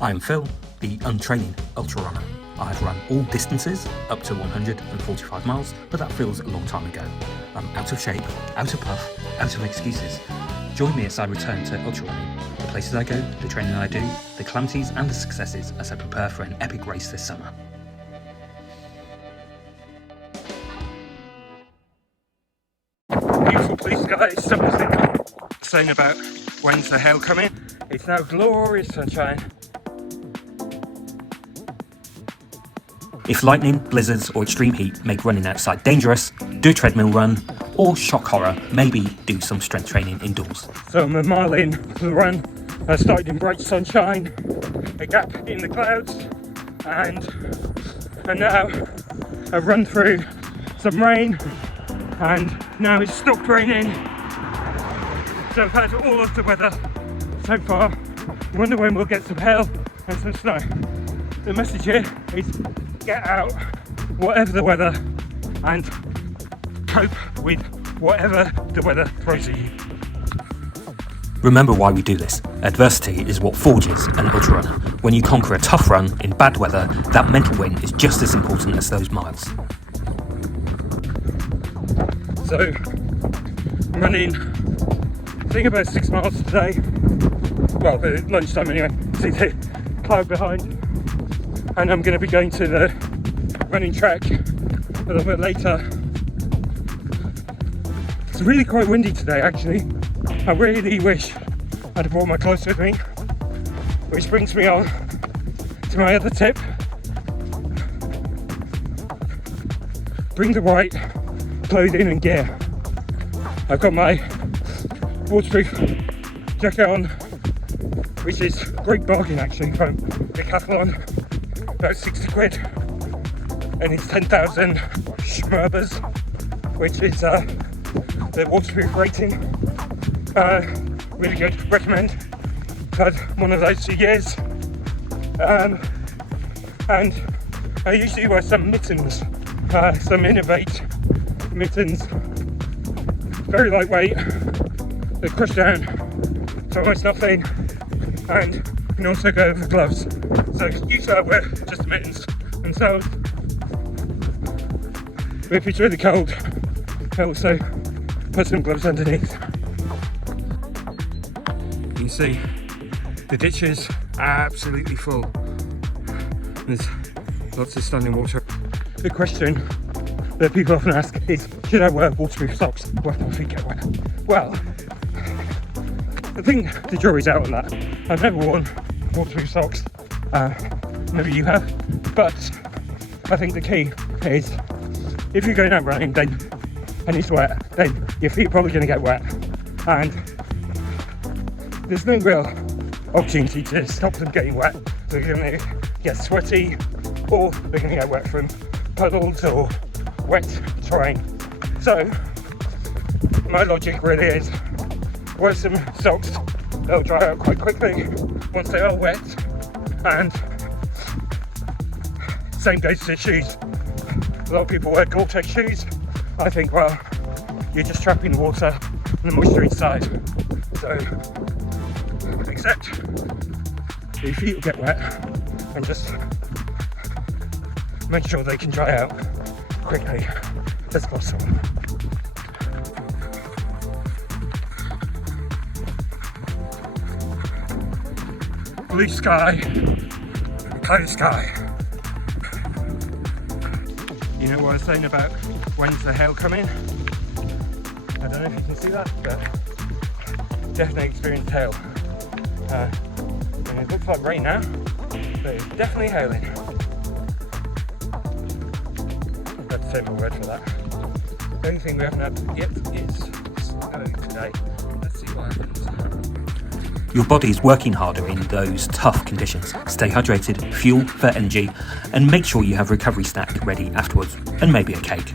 I am Phil, the untraining ultra runner. I have run all distances up to 145 miles, but that feels a long time ago. I'm out of shape, out of puff, out of excuses. Join me as I return to ultra running, the places I go, the training I do, the calamities and the successes as I prepare for an epic race this summer. Beautiful blue sky, something saying about when's the hail coming. It's now glorious sunshine. If lightning, blizzards or extreme heat make running outside dangerous, do a treadmill run, or shock horror, maybe do some strength training indoors. So I'm a mile in to the run. I started in bright sunshine, a gap in the clouds, and now I've run through some rain, and now it's stopped raining. So I've had all of the weather so far. I wonder when we'll get some hail and some snow. The message here is get out, whatever the weather, and cope with whatever the weather throws at you. Remember why we do this. Adversity is what forges an ultra runner. When you conquer a tough run in bad weather, that mental win is just as important as those miles. So, I'm running, I think about 6 miles today. Well, at lunchtime anyway. See the cloud behind. And I'm going to be going to the running track a little bit later. It's really quite windy today actually. I really wish I'd have brought my clothes with me, which brings me on to my other tip. Bring the right clothing and gear. I've got my waterproof jacket on, which is a great bargain actually from Decathlon, about 60 quid, and it's 10,000 schmerbers, which is the waterproof rating. Really good, recommend. I've had one of those for years, and I usually wear some mittens, some Innovate mittens, very lightweight, they crush down to almost nothing, and you can also go over gloves. So usually I wear just the mittens themselves, but if it's really cold, I also put some gloves underneath. You can see the ditch is absolutely full. There's lots of standing water. The question that people often ask is, should I wear waterproof socks when my feet get wet? Well, I think the jury's out on that. I've never worn waterproof socks, maybe you have, but I think the key is if you're going out running then and it's wet, then your feet are probably going to get wet, and there's no real opportunity to stop them getting wet. They're going to get sweaty, or they're going to get wet from puddles or wet terrain. So my logic really is wear some socks, they'll dry out quite quickly once they are wet, and same goes to shoes. A lot of people wear Gore-Tex shoes. I think, well, you're just trapping the water and the moisture inside. So accept your feet will get wet and just make sure they can dry out quickly as possible. Blue sky, cloudy sky. You know what I was saying about when's the hail coming? I don't know if you can see that, but definitely experienced hail. And it looks like rain now, but it's definitely hailing. I'd say my word for that. The only thing we haven't had yet is snow today. Let's see what happens. Your body is working harder in those tough conditions. Stay hydrated, fuel for energy, and make sure you have recovery snack ready afterwards, and maybe a cake.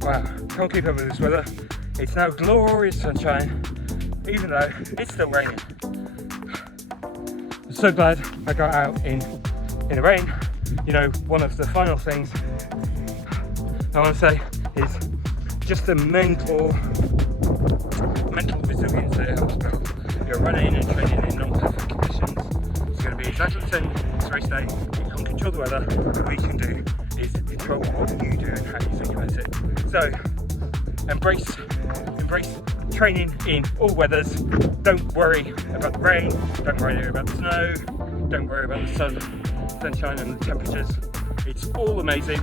Wow, can't keep up with this weather. It's now glorious sunshine, even though it's still raining. I'm so glad I got out in the rain. You know, one of the final things I want to say is just the mental resilience that it helps build. You're running and training in long pretend it's race day, you can't control the weather. What you can do is control what you do and how you think about it. So embrace training in all weathers. Don't worry about the rain, don't worry about the snow, don't worry about the sunshine and the temperatures. It's all amazing.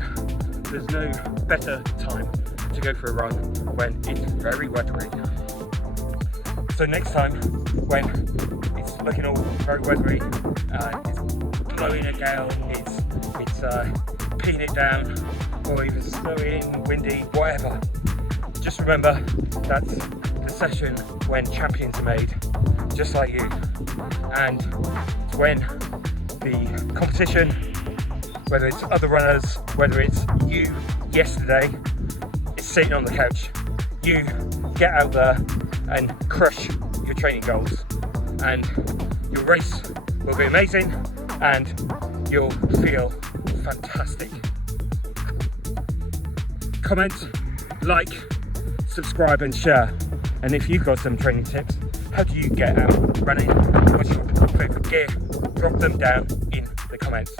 There's no better time to go for a run when it's very weathery. So next time when it's looking all very weathery, it's blowing a gale, it's peeing it down, or even snowing, windy, whatever, just remember that's the session when champions are made, just like you. And it's when the competition, whether it's other runners, whether it's you yesterday, is sitting on the couch, you get out there and crush your training goals, and your race will be amazing and you'll feel fantastic. Comment, like, subscribe and share. And if you've got some training tips, how do you get out running? What's your favourite gear? Drop them down in the comments.